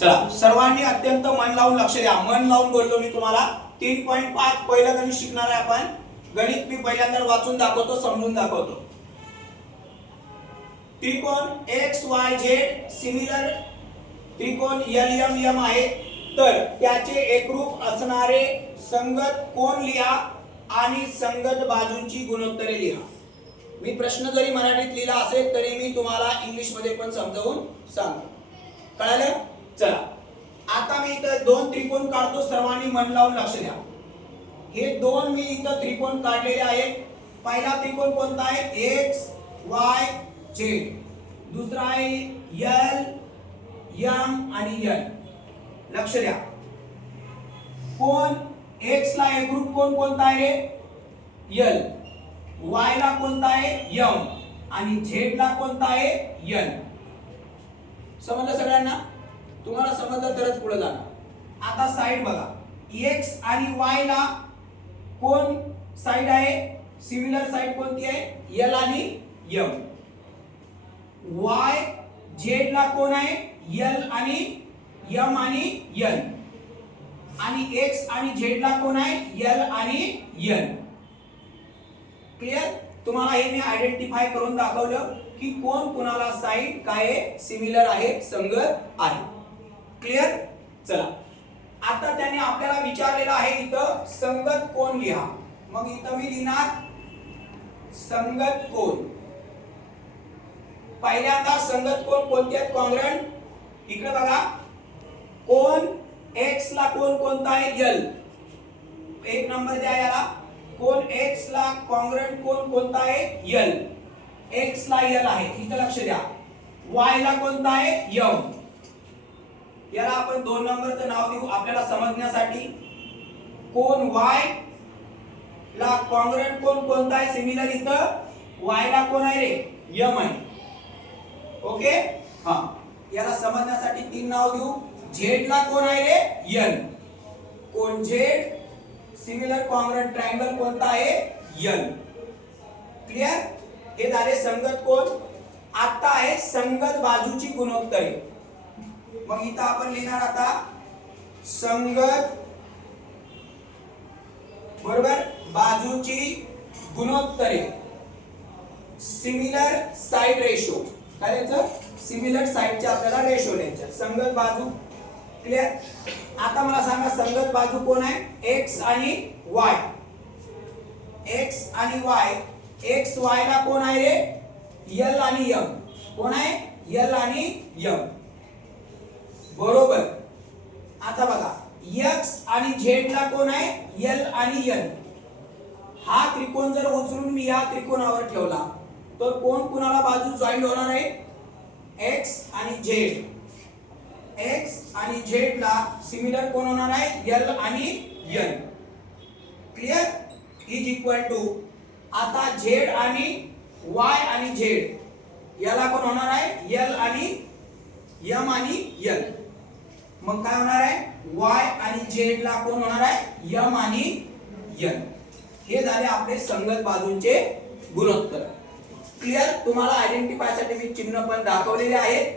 चला सर्वांनी अत्यंत मन लावून लक्ष द्या. मन लावून बोललो मी तुम्हाला. 3.5 पहिलं गणित शिकणार आहे आपण. गणित मी पहिल्यांदा वाचून दाखवतो, समजून दाखवतो. त्रिकोण एक्स वाय झेड सिमिलर त्रिकोण एल एम एम आहे, तर त्याचे एकरूप असणारे संगत कोन लिहा आणि संगत बाजूंची गुणोत्तरे लिहा. मी प्रश्न जरी मराठीत लिहिला असेल तरी मी तुम्हाला इंग्लिश मध्ये पण समजावून सांगतो. कळालं? चला आता मी इथं दोन त्रिकोण काढतो. सर्वांनी मन लावून लक्ष द्या. हे दोन मी इथं त्रिकोण काढलेले आहेत. पहिला त्रिकोण कोणता आहे? X Y Z. दुसरा आहे एल एम आणि एन. लक्ष द्या. कोण एक्स ला एकरूप कोण कोणता आहे? एल. वाय ला कोणता आहे? एम. आणि झेड ला कोणता आहे? एन. समजलं सगळ्यांना? तुम्हाला समजलं तरच पुढे जाणार. आता साइड बघा. एक्स आणि वाय ला कोण साइड आहे? सिमिलर साइड कोणती आहे? एल आणि एम. वाय झेड ला कोण आहे? एल आणि एम आणि एन. आणि एक्स आणि झेड ला कोण आहे? एल आणि एन. क्लियर? तुम्हाला हे मी आयडेंटिफाय करून दाखवलं की कोण कोणाला साइड काय सिमिलर आहे, संगत आहे. क्लियर? चला आता त्याने आपल्याला विचारलेलं आहे इथं संगत कोन लिहा. मग इथं मी लिहिणार संगत कोन. पहिल्यांदा संगत कोन कोणते आहेत? कॉन्ग्रुएंट. इकडे बघा. कोन एक्स ला कोन कोणता आहे? एल. एक नंबर द्या याला. कोन एक्स ला कॉन्ग्रुएंट कोन कोणता आहे? एल. एक्स ला एल आहे. इथं लक्ष द्या. वाय ला कोणता आहे? एम. याला आपण 2 नंबरचं नाव देऊ आपल्याला समजण्यासाठी. कोन वाय ला कॉन्ग्रुएंट कोन कोणता आहे? सिमिलर. इथं वाय ला कोण आहे रे? एम आहे. ओके. हां याला समजण्यासाठी 3 नाव देऊ. झेड ला कोण आहे रे? एन. कोन झेड सिमिलर कॉन्ग्रुएंट ट्रायंगल कोणता आहे? एन. क्लियर? हे झाले संगत कोन. आता आहे संगत बाजूची गुणोत्तरे. मग इथं आपण लिहिणार आता संगत बरोबर बाजूची गुणोत्तरे. Similar side ratio. काय याचं? सिमिलर साइडचे आपल्याला रेशो लिहायचे. संगत बाजू. क्लियर? आता मला सांगा संगत बाजू कोण आहे? एक्स आणि वाय. एक्स आणि वाय. एक्स वाय ला कोण आहे रे? एल आणि एम. कोण आहे? एल आणि एम. बरोबर. आता बघा एक्स आणि झेड ला कोण आहे? एल आणि एन. हा त्रिकोण जर उचलून मी या त्रिकोणावर ठेवला तर कोण कोणाला बाजू जॉईंट होणार आहे? एक्स आणि झेड. एक्स आणि झेड ला सिमिलर कोण होणार आहे? एल आणि N. Clear? Is equal to आता झेड आणि वाय आणि झेड याला कोण होणार आहे? एल आणि एम आणि एल. मग काय होणार आहे? वाय आणि झेड ला कोण होणार आहे? एम आणि एन. हे झाले आपले संगत बाजूंचे गुणोत्तर. क्लियर? तुम्हाला आयडेंटिफाय साठी मी चिन्ह पण दाखवलेले आहेत.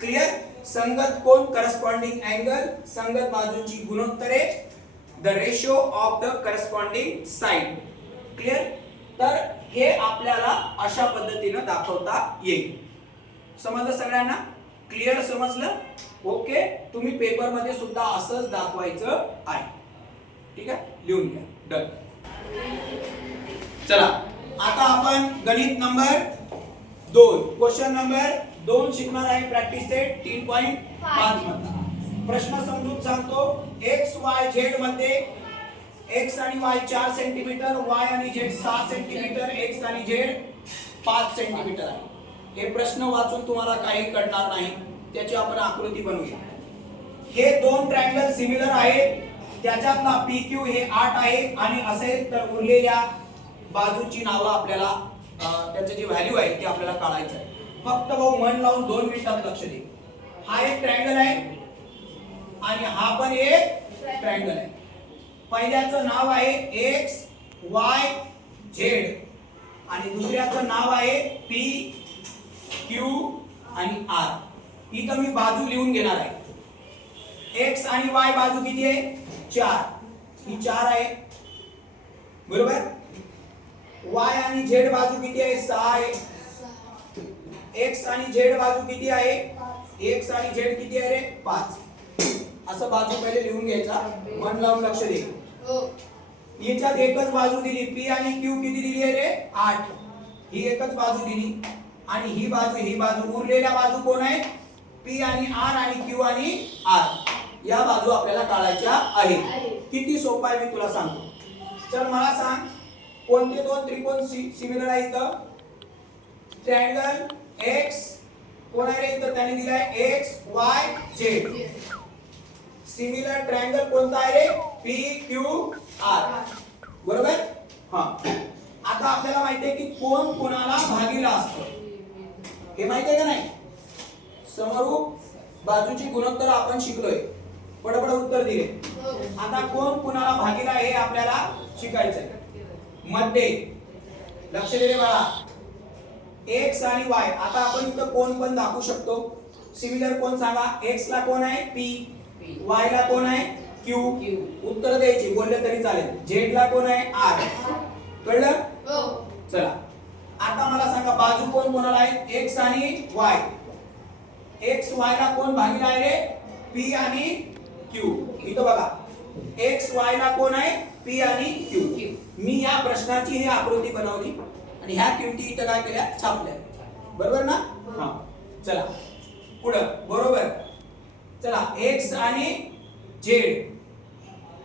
क्लियर? संगत कोन करस्पॉन्डिंग अँगल, संगत बाजूंची गुणोत्तरे, the ratio of the corresponding side. Clear? तर हे आपल्याला अशा पद्धतीने दाखवता येईल. समजलं सगळ्यांना? क्लियर समजलं? ओके. तुम्ही पेपर मध्ये सुद्धा असंच दाखवायचं आहे. ठीक आहे? लिहून घ्या. डन. चला आता आपण गणित नंबर 2 क्वेश्चन नंबर 2 शिकणार आहे. प्रॅक्टिस सेट 3.5 मध्ये. प्रश्न समजून सांगतो. एक्स वाय झेड मध्ये एक्स आणि वाय 4 सेंटीमीटर, वाय आणि झेड 6 सेंटीमीटर, एक्स आणि झेड 5 सेंटीमीटर आहे. हे प्रश्न वाचून तुम्हाला काही कळणार नाही. त्याची आपण आकृती बनवूया. हे दोन ट्रायंगल सिमिलर आहेत. त्याच्यातला PQ हे 8 आहे आणि असेल तर उरलेल्या बाजूची नावं आपल्याला त्याची जी व्हॅल्यू आहे ती आपल्याला काढायची आहे. फक्त भाऊ मन लावून 2 मिनिटात लक्ष दे. हा एक ट्रायंगल आहे आणि हा पण एक ट्रायंगल आहे. पहिल्याचं नाव आहे एक्स वाय झेड आणि दुसऱ्याचं नाव आहे PQ आणि R. इथं मी बाजू लिहून घेणार आहे. एक्स आणि वाय बाजू किती आहे 4, ही 4 आहे बरोबर. वाय आणि झेड बाजू किती आहे 6 आहे. एक्स आणि झेड बाजू किती आहे एक्स आणि झेड किती आहे रे 5. असं बाजू पहिले लिहून घ्यायचा, मन लावून लक्ष दे. याच्यात एकच बाजू दिली, पी आणि क्यू किती दिली आहे रे 8, ही एकच बाजू दिली. आणि ही बाजू उरलेल्या बाजू कोण आहेत पी आणि आर आणि क्यू आणि आर. या बाजू आपल्याला काढायच्या आहेत. किती सोपं आहे मी तुला सांगतो. चल मला सांग कोणते दोन त्रिकोण सिमिलर आहेत. ट्रायंगल एक्स कोण आहे रे इथं त्याने दिलाय x Y Z. Similar triangle कोणता आहे रे पी क्यू आर बरोबर. हा आता आपल्याला माहिती आहे की कोण कोणाला भागीला असतं हे माहिती आहे का नाही. समरूप बाजूची गुणोत्तर आपण शिकलोय, बडबड उत्तर दिले. आता कोण कोणाला भागीला हे आपल्याला शिकायचंय. मध्ये लक्ष दे रे बाळा, एक्स आणि वाय. आता आपण इथं कोण पण दाखवू शकतो. सिमिलर कोण सांगा. एक्स ला कोण आहे पी, वाय ला कोण आहे क्यू. उत्तर द्यायची बोलले तरी चालेल. झेड ला कोण आहे आर. कळलं. चला आता मला सांगा बाजू कोण कोणाला आहे एक्स आणि वाय. एक्स वाय ला कोण भागीला आहे रे पी आणि क्यू. इथं बघा एक्स वाय ला कोण आहे पी आणि क्यू. मी या प्रश्नाची ही आकृती बनवली आणि ह्या किमती इथं काय केल्या छापल्या बरोबर ना. हा चला पुढं बरोबर. चला एक्स आणि झेड.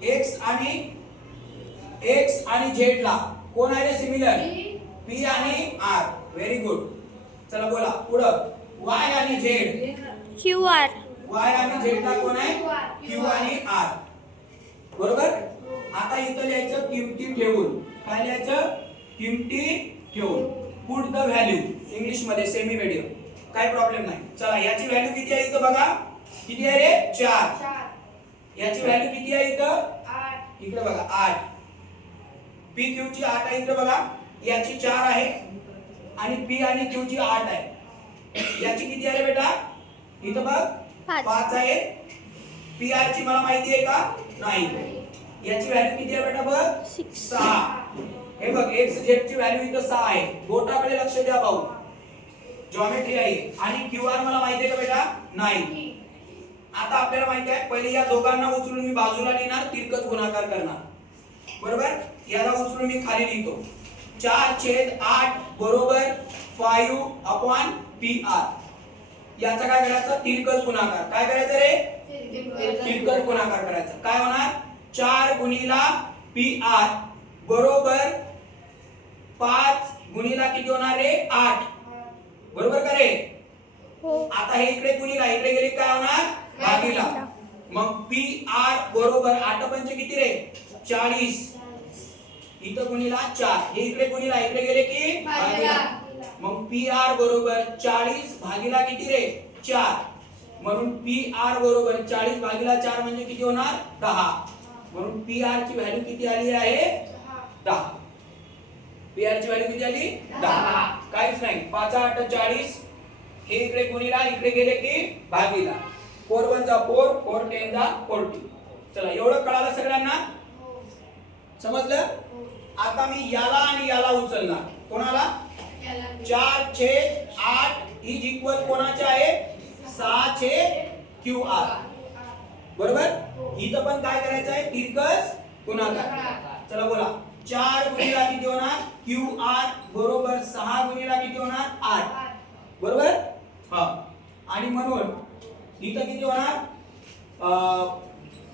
एक्स आणि झेड ला कोण आहे रे सिमिलर पी आणि आर. Very good. चला बोला पुढं. वाय आणि झेड क्यू आर. वाय आणि झेड ला कोण आहे क्यू आणि आर बरोबर. आता इथं लिहायचं किमती ठेवून. काय लिहायचं किमती ठेवून. पुट द व्हॅल्यू इंग्लिश मध्ये सेमी मीडियम, काही प्रॉब्लेम नाही. चला याची व्हॅल्यू किती आहे इथं बघा. किती आहे रे 4. याची व्हॅल्यू किती आहे इथं 8. इकडे बघा 8. पी क्यू ची 8 आहे इकडे बघा. याची 4 आहे आणि पी आणि क्यू ची 8 आहे. याची किती आहे रे बेटा इथं बघ 5 आहे. पी आर ची मला माहिती आहे का नाही. याची व्हॅल्यू किती आहे बेटा बघ 6. हे बघ एक्स झेड ची व्हॅल्यू इथं 6 आहे. बोटाकडे लक्ष द्या भाऊ, जॉमेट्री आहे. आणि क्यू आर मला माहिती आहे का बेटा नाही. आता आपल्याला माहिती आहे पहिले या दोघांना उचलून मी बाजूला लिहिणार, तिरकस गुणाकार करणार बरोबर. याला उचलून मी खाली लिहितो 4/8 बरोबर 5/PR. याचा काय करायचं तिरकस गुणाकार. काय करायचं रे तिरकस गुणाकार करायचं. काय होणार 4 गुणिला PR बरोबर 5 गुणिला किती होणार रे 8 बरोबर का रे. आता हे इकडे गुणिला इकडे गेले काय होणार भागीला. मग PR बरोबर 8 पंचे किती रे 40. इथं गुणिला 4. हे इकडे गुणिला इकडे गेले की भागीला. मग PR बरोबर 40 भागीला किती रे 4. म्हणून PR बरोबर 40 भागीला 4 म्हणजे किती होणार 10. म्हणून PR ची व्हॅल्यू किती आली आहे 10. PR ची व्हॅल्यू किती आली 10. काहीच नाही 5/8 40. हे इकडे गुणिला इकडे गेले की भागीला. 4 1 जा 4 4 10 जा 40. चला एवढं कळालं सगळ्यांना समजलं. आता मी याला आणि याला उचलणार. कोणाला 4/8 इज इक्वल कोणाचे आहे 6/QR बरोबर. इथं पण काय करायचं आहे तिरकस गुणाकार. चला बोला 4 गुणिला किती होणार QR बरोबर 6 गुणिला किती होणार 8 बरोबर. हा आणि म्हणून इथं किती होणार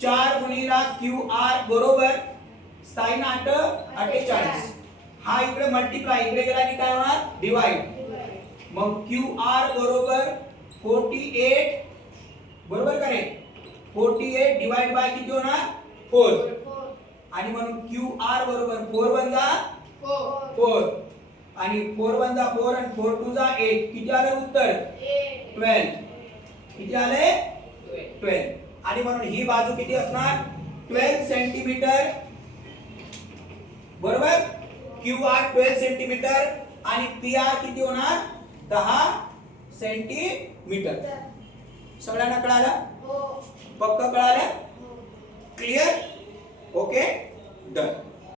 4 गुणिला QR बरोबर sin 8 48. हा इकडे मल्टिप्लाय इकडे गेला की काय होणार डिवाइड. मग QR बरोबर 48 बरोबर का रे 48 डिवाइड बाय किती होणार 4. आणि म्हणून QR बरोबर 4 1 जा 4 आणि 4 1 जा 4 आणि 4 2 जा 8. किती आले उत्तर 12. किती आले 12. आणि म्हणून ही बाजू किती असणार 12 सेंटीमीटर बरोबर. QR 12 सेंटीमीटर आणि PR किती होणार 10 सेंटीमीटर. सगळ्यांना कळालं पक्क कळालं? क्लिअर? Okay done.